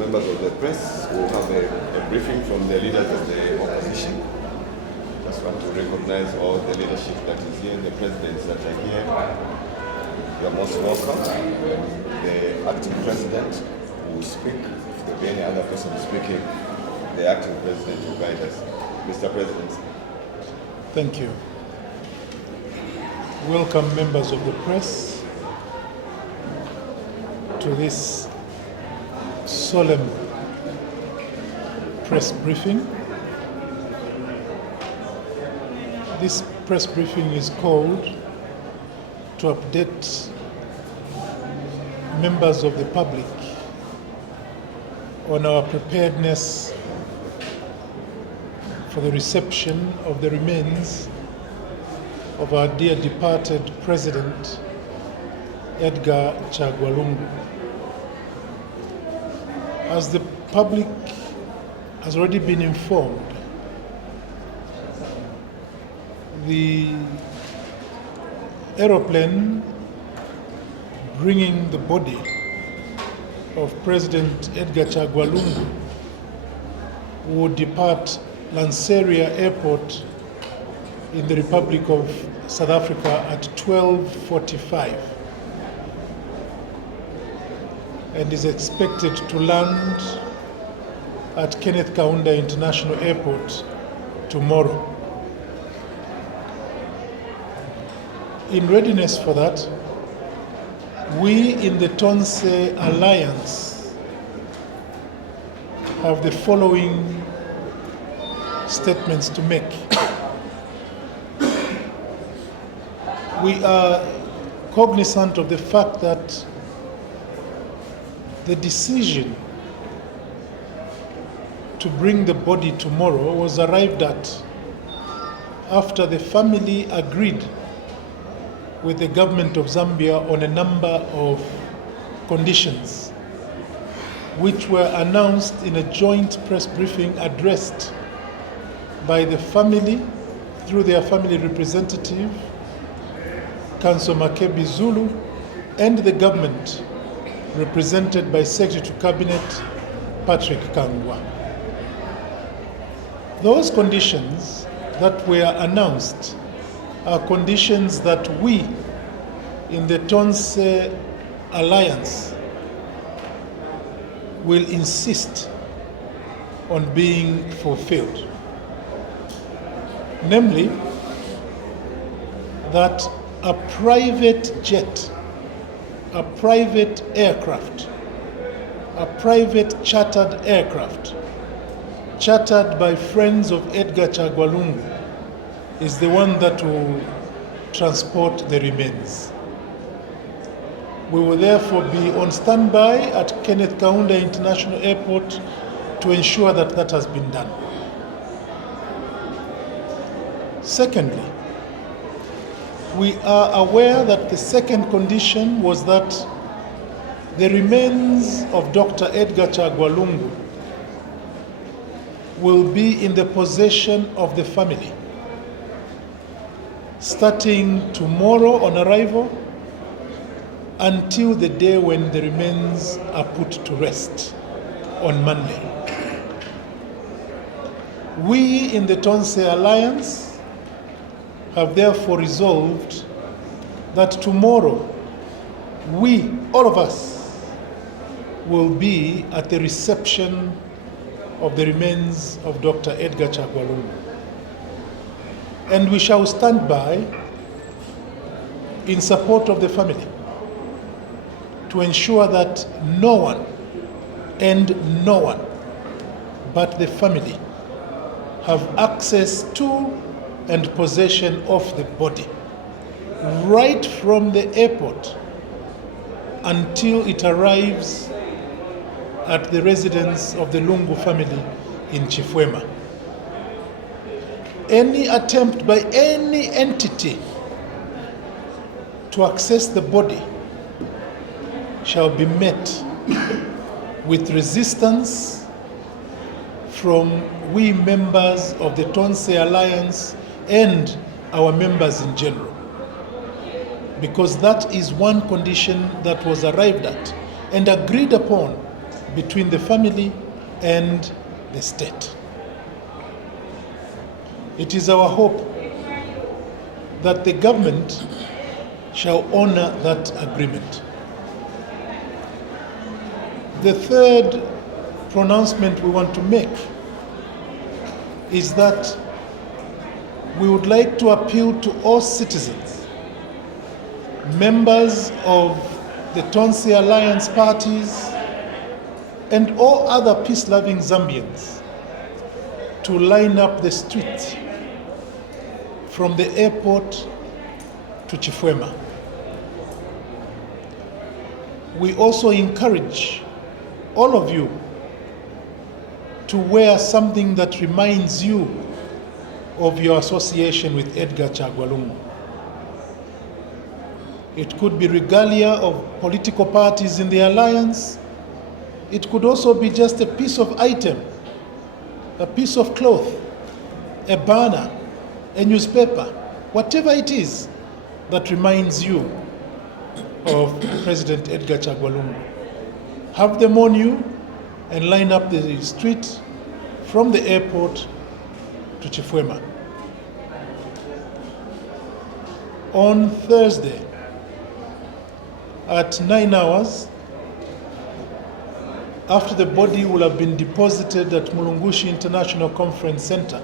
members of the press will have a briefing from the leaders of the opposition. Just want to recognize all the leadership that is here, the presidents that are here. You are most welcome. The acting president will speak. If there be any other person speaking, the acting president will guide us. Mr. President. Thank you. Welcome, members of the press, to this solemn press briefing. This press briefing is called to update members of the public on our preparedness for the reception of the remains of our dear departed President, Edgar Chagwa Lungu. As the public has already been informed, the aeroplane bringing the body of President Edgar Chagwa Lungu would depart Lanseria Airport in the Republic of South Africa at 12:45 and is expected to land at Kenneth Kaunda International Airport tomorrow. In readiness for that, we in the Tonse Alliance have the following statements to make. We are cognizant of the fact that the decision to bring the body tomorrow was arrived at after the family agreed with the government of Zambia on a number of conditions which were announced in a joint press briefing addressed by the family through their family representative, Council Makebi Zulu, and the government represented by Secretary to Cabinet Patrick Kangwa. Those conditions that were announced are conditions that we in the Tonse Alliance will insist on being fulfilled. Namely, that a private jet, a private aircraft, a private chartered aircraft, chartered by friends of Edgar Chagwa Lungu, is the one that will transport the remains. We will therefore be on standby at Kenneth Kaunda International Airport to ensure that that has been done. Secondly, we are aware that the second condition was that the remains of Dr. Edgar Chagwa Lungu will be in the possession of the family, starting tomorrow on arrival until the day when the remains are put to rest on Monday. We in the Tonse Alliance have therefore resolved that tomorrow we, all of us, will be at the reception of the remains of Dr. Edgar Chagwa Lungu. And we shall stand by in support of the family to ensure that no one but the family have access to and possession of the body right from the airport until it arrives at the residence of the Lungu family in Chifwema. Any attempt by any entity to access the body shall be met with resistance from we members of the Tonse Alliance and our members in general, because that is one condition that was arrived at and agreed upon between the family and the state. It is our hope that the government shall honor that agreement. The third pronouncement we want to make is that we would like to appeal to all citizens, members of the Tonse Alliance parties, and all other peace-loving Zambians to line up the streets from the airport to Chifwema. We also encourage all of you to wear something that reminds you of your association with Edgar Chagwa Lungu. It could be regalia of political parties in the alliance. It could also be just a piece of item, a piece of cloth, a banner, a newspaper, whatever it is that reminds you of President Edgar Chagwa Lungu. Have them on you and line up the street from the airport to Chifwema. On Thursday at 9 hours, after the body will have been deposited at Mulungushi International Conference Center,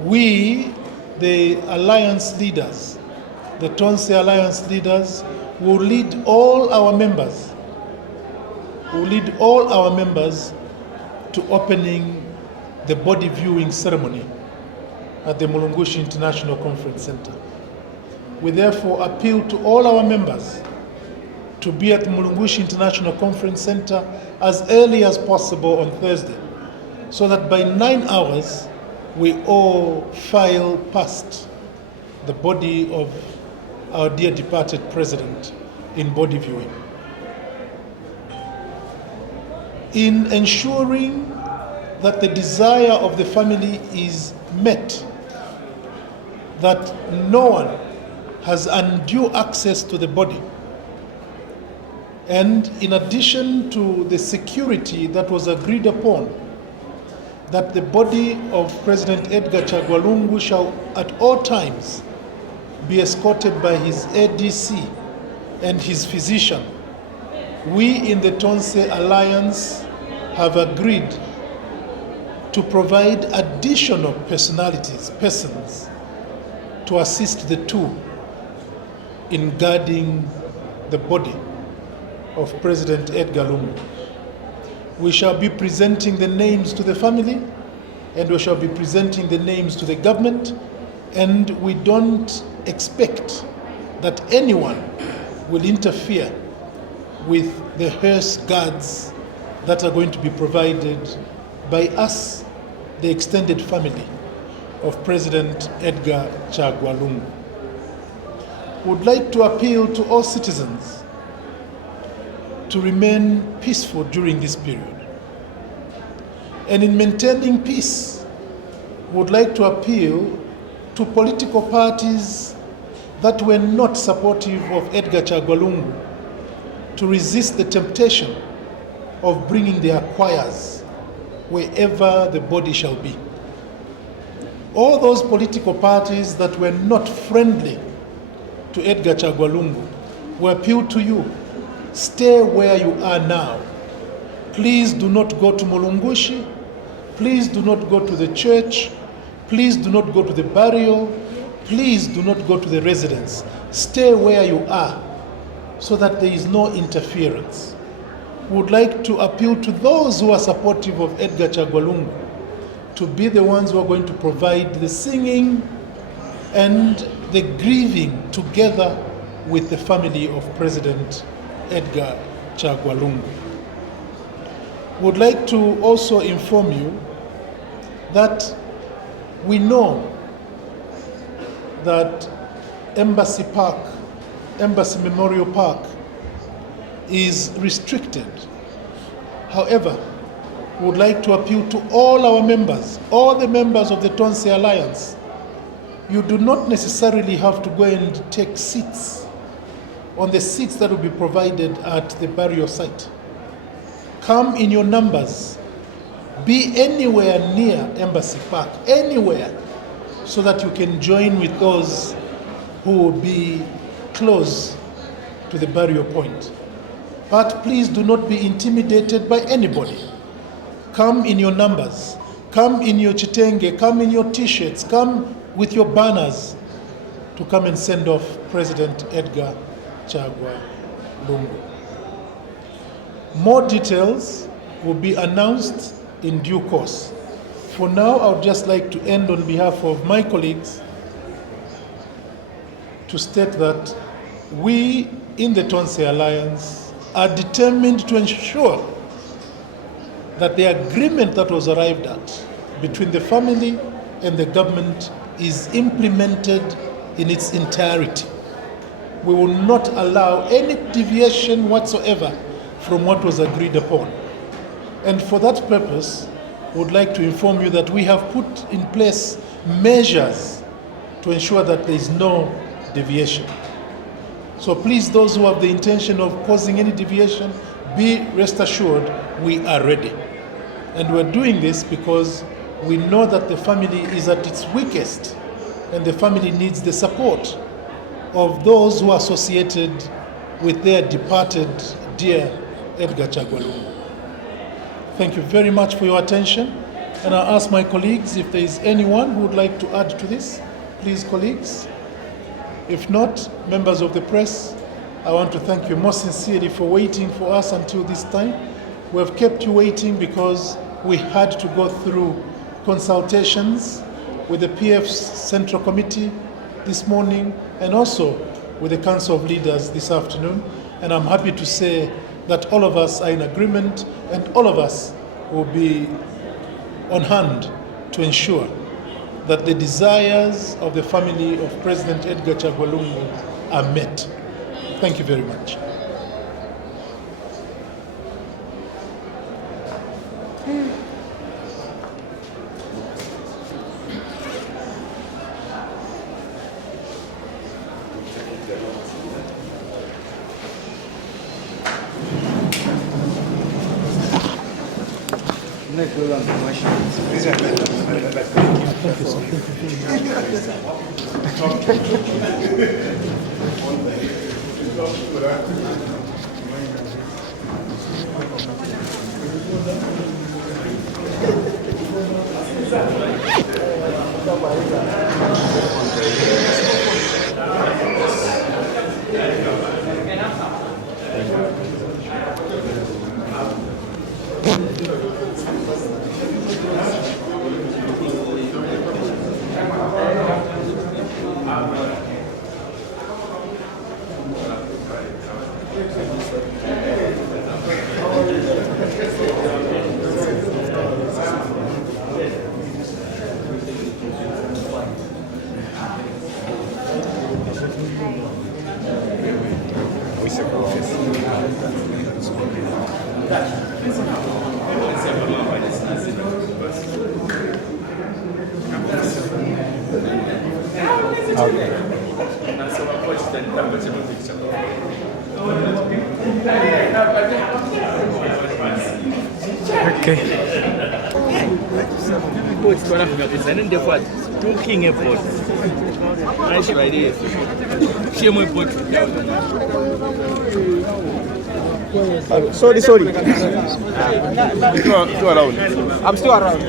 we, the Alliance leaders, the Tonse Alliance leaders, will lead all our members to opening the body viewing ceremony at the Mulungushi International Conference Center. We therefore appeal to all our members to be at the Mulungushi International Conference Center as early as possible on Thursday, so that by 9 hours we all file past the body of our dear departed president in body viewing. In ensuring that the desire of the family is met, that no one has undue access to the body, and in addition to the security that was agreed upon, that the body of President Edgar Chagwa Lungu shall at all times be escorted by his ADC and his physician, we in the Tonse Alliance have agreed to provide additional persons to assist the two in guarding the body of President Edgar Lungu. We shall be presenting the names to the family, and we shall be presenting the names to the government, and we don't expect that anyone will interfere with the hearse guards that are going to be provided by us, the extended family of President Edgar Chagwa Lungu. We would like to appeal to all citizens to remain peaceful during this period. And in maintaining peace, we would like to appeal to political parties that were not supportive of Edgar Chagwa Lungu to resist the temptation of bringing their choirs wherever the body shall be. All those political parties that were not friendly to Edgar Chagwa Lungu, we appeal to you, stay where you are now. Please do not go to Mulungushi. Please do not go to the church. Please do not go to the burial. Please do not go to the residence. Stay where you are so that there is no interference. We would like to appeal to those who are supportive of Edgar Chagwa Lungu to be the ones who are going to provide the singing and the grieving together with the family of President Edgar Chagwa Lungu. We would like to also inform you that we know that Embassy Memorial Park is restricted. However, we would like to appeal to all our members, all the members of the Tonse Alliance. You do not necessarily have to go and take seats on the seats that will be provided at the burial site. Come in your numbers. Be anywhere near Embassy Park, anywhere, so that you can join with those who will be close to the burial point. But please do not be intimidated by anybody. Come in your numbers. Come in your chitenge, come in your t-shirts, come with your banners to come and send off President Edgar Chagwa Lungu. More details will be announced in due course. For now, I would just like to end on behalf of my colleagues to state that we in the Tonse Alliance are determined to ensure that the agreement that was arrived at between the family and the government is implemented in its entirety. We will not allow any deviation whatsoever from what was agreed upon. And for that purpose, I would like to inform you that we have put in place measures to ensure that there is no deviation. So please, those who have the intention of causing any deviation, be rest assured we are ready. And we're doing this because we know that the family is at its weakest and the family needs the support of those who are associated with their departed dear Edgar Chagwa Lungu. Thank you very much for your attention, and I'll ask my colleagues if there is anyone who would like to add to this. Please, colleagues. If not, members of the press, I want to thank you most sincerely for waiting for us until this time. We have kept you waiting because we had to go through consultations with the PF's Central Committee this morning and also with the Council of Leaders this afternoon. And I'm happy to say that all of us are in agreement and all of us will be on hand to ensure that the desires of the family of President Edgar Chagwa Lungu are met. Thank you very much. Okay. It's going to be and then the what? Talking about. Nice idea. Shame we put. Sorry. Still around. I'm still around.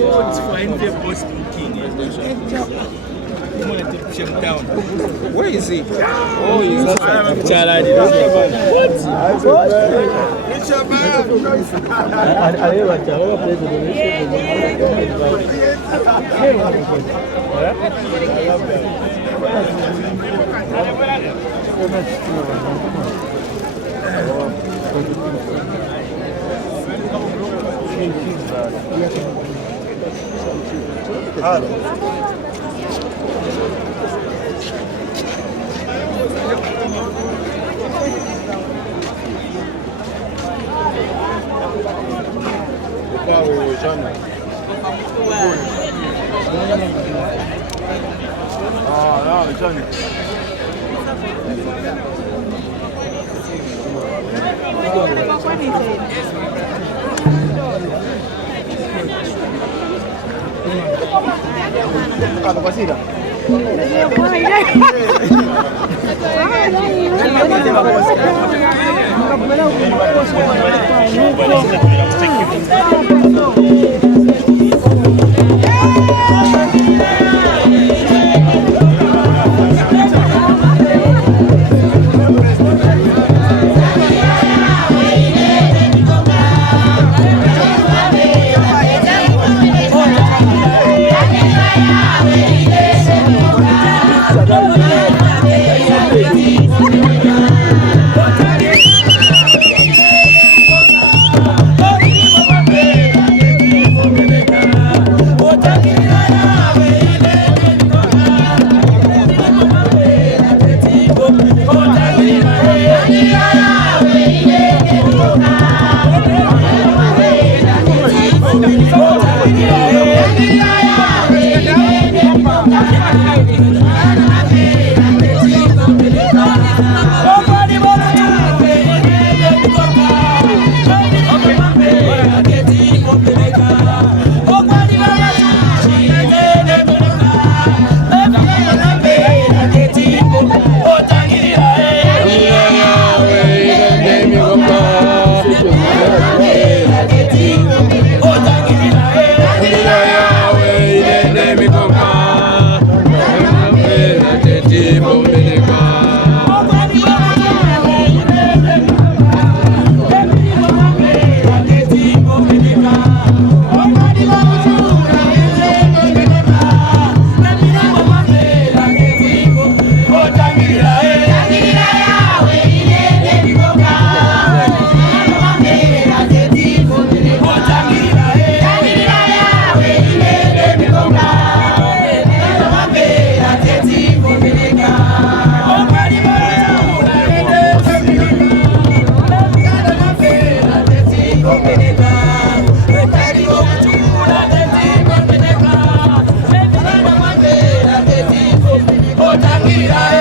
It's fine. The boss talking. Down. Where is he? Oh, he's not Chaladi. Otangira